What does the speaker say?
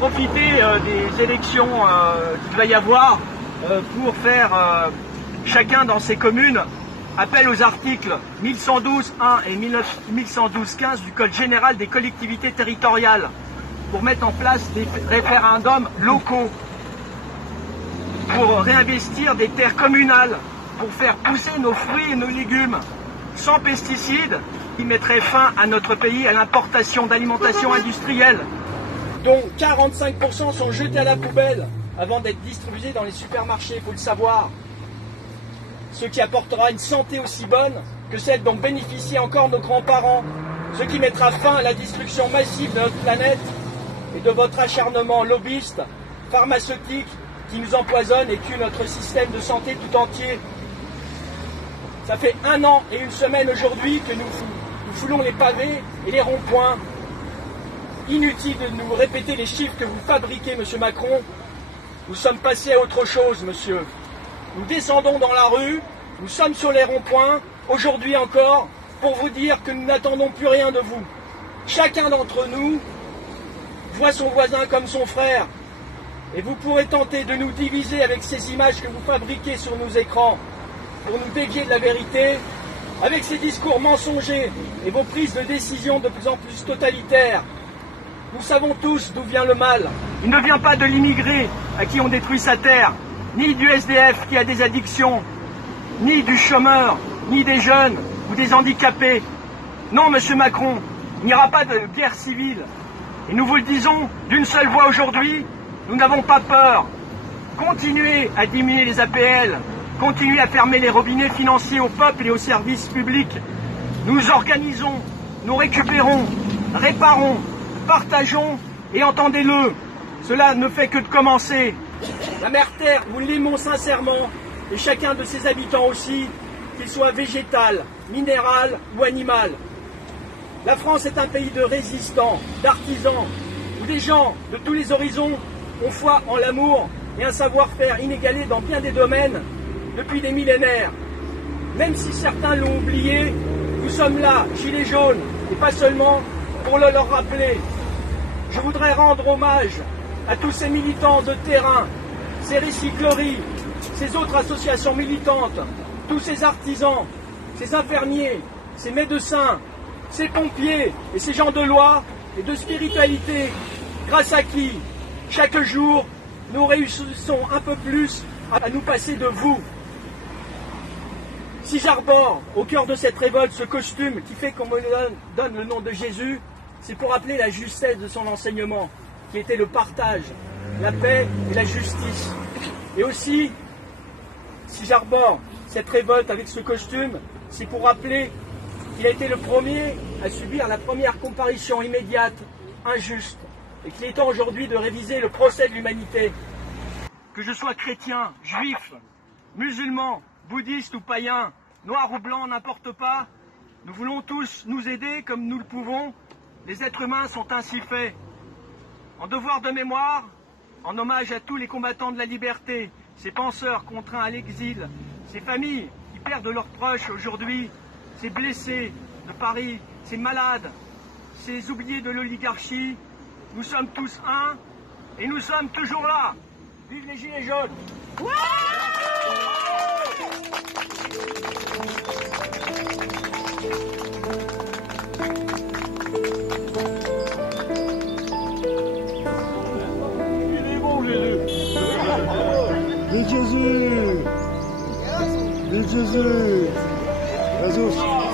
profiter des élections qu'il va y avoir pour faire chacun dans ses communes appel aux articles 1112.1 et 1112.15 du Code général des collectivités territoriales pour mettre en place des référendums locaux, pour réinvestir des terres communales, pour faire pousser nos fruits et nos légumes sans pesticides, qui mettrait fin à notre pays à l'importation d'alimentation industrielle, dont 45% sont jetés à la poubelle avant d'être distribués dans les supermarchés, il faut le savoir. Ce qui apportera une santé aussi bonne que celle dont bénéficient encore nos grands-parents, ce qui mettra fin à la destruction massive de notre planète et de votre acharnement lobbyiste, pharmaceutique, qui nous empoisonne et tue notre système de santé tout entier. Ça fait 1 an et 1 semaine aujourd'hui que nous foulons les pavés et les ronds-points. Inutile de nous répéter les chiffres que vous fabriquez, monsieur Macron. Nous sommes passés à autre chose, monsieur. Nous descendons dans la rue, nous sommes sur les ronds-points, aujourd'hui encore, pour vous dire que nous n'attendons plus rien de vous. Chacun d'entre nous voit son voisin comme son frère. Et vous pourrez tenter de nous diviser avec ces images que vous fabriquez sur nos écrans pour nous dévier de la vérité, avec ces discours mensongers et vos prises de décision de plus en plus totalitaires. Nous savons tous d'où vient le mal. Il ne vient pas de l'immigré à qui on détruit sa terre, ni du SDF qui a des addictions, ni du chômeur, ni des jeunes ou des handicapés. Non, monsieur Macron, il n'y aura pas de guerre civile. Et nous vous le disons d'une seule voix aujourd'hui, nous n'avons pas peur. Continuez à diminuer les APL, continuez à fermer les robinets financiers au peuple et aux services publics. Nous organisons, nous récupérons, réparons, partageons et entendez-le. Cela ne fait que de commencer. La mère Terre, nous l'aimons sincèrement, et chacun de ses habitants aussi, qu'il soit végétal, minéral ou animal. La France est un pays de résistants, d'artisans, où des gens de tous les horizons ont foi en l'amour et un savoir-faire inégalé dans bien des domaines depuis des millénaires. Même si certains l'ont oublié, nous sommes là, gilets jaunes, et pas seulement pour le leur rappeler. Je voudrais rendre hommage à tous ces militants de terrain, ces recycleries, ces autres associations militantes, tous ces artisans, ces infirmiers, ces médecins, ces pompiers et ces gens de loi et de spiritualité, grâce à qui, chaque jour, nous réussissons un peu plus à nous passer de vous. Si j'arbore au cœur de cette révolte ce costume qui fait qu'on me donne le nom de Jésus, c'est pour rappeler la justesse de son enseignement, qui était le partage, la paix et la justice. Et aussi, si j'arbore cette révolte avec ce costume, c'est pour rappeler qu'il a été le premier à subir la première comparution immédiate, injuste, et qu'il est temps aujourd'hui de réviser le procès de l'humanité. Que je sois chrétien, juif, musulman, bouddhiste ou païen, noir ou blanc, n'importe pas, nous voulons tous nous aider comme nous le pouvons. Les êtres humains sont ainsi faits. En devoir de mémoire, en hommage à tous les combattants de la liberté, ces penseurs contraints à l'exil, ces familles qui perdent leurs proches aujourd'hui, ces blessés de Paris, ces malades, ces oubliés de l'oligarchie, nous sommes tous un et nous sommes toujours là. Vive les Gilets jaunes! Vive Jésus! Vive Jésus! Jesus!